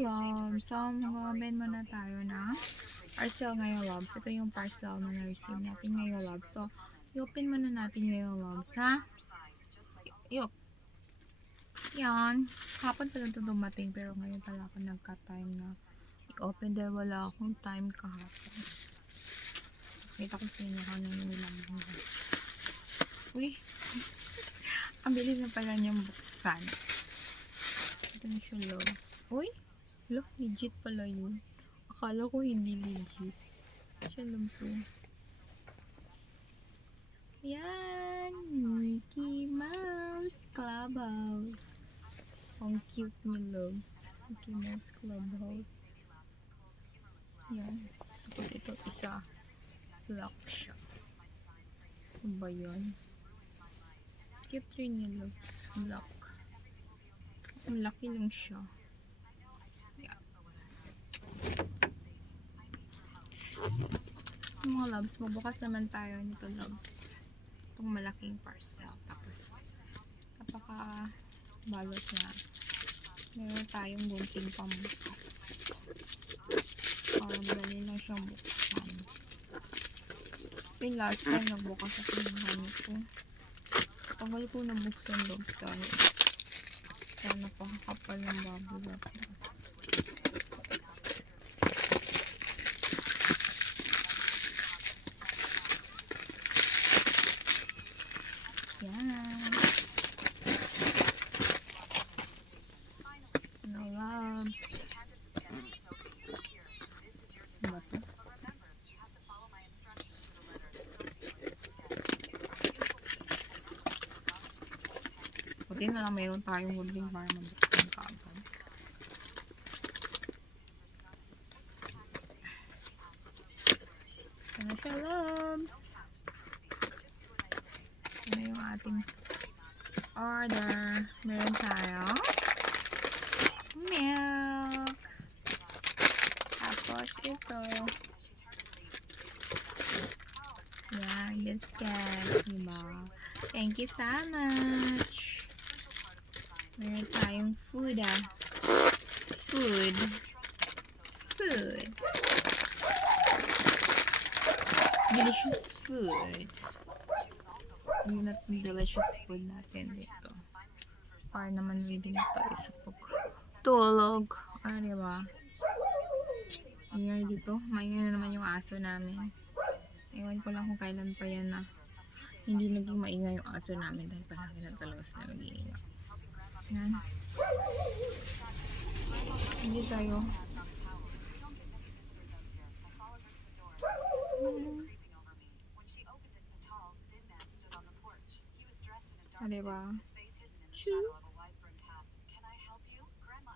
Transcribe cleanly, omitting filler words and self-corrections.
loves. So, mag-open muna tayo ng parcel ngayon, loves. Ito yung parcel na na-receive natin ngayon, loves. So, i-open muna natin ngayon, loves, ha? Yuk. Yan. Hapon pa lang ito dumating, pero ngayon pala ako nagka-time na i-open dahil wala akong time kahapon. Kita ko sa inyo kung ano yung nilang. Uy. Ang bilis na pala niyang buksan. Ito na siya, loves. Uy. Look, legit pala yun. Akala ko hindi legit. Siya, loves. Yan. Mickey Mouse Clubhouse. Ang cute ni loves. Mickey Mouse Clubhouse. Yan. Tapos ito isa. Lock siya. Ano ba yun? Cute rin ni loves. Lock. Ang laki lang siya. Yan. Mga loves, magbukas naman tayo nito, loves. Itong malaking parcel. Tapos, kapaka balot niya, meron tayong gunting pambukas. Dali lang siyang buksan. Kasi last time nagbukas ako ng ganito. Tagal ko na buksan, loves, dahil napakakapal ng bubble wrap na. Yan. No loves. Ano to? Buti na lang mayroon tayong gunting para mabuksan ka agad. Ano siya, loves? Ano yung ating order? Meron tayong milk. Tapos ito. Yan, biscuit. Diba? Thank you so much. Meron tayong food, Food. Delicious food. Yun natin delicious food natin dito. Para naman reading tayo sa tulog. Diba? Ngayon dito, maingay na naman yung aso namin. Ewan ko lang kung kailan pa yan na hindi naging maingay yung aso namin dahil palagi na talaga sila nag-iingay. Yan. Hindi tayo. Diba? Choo!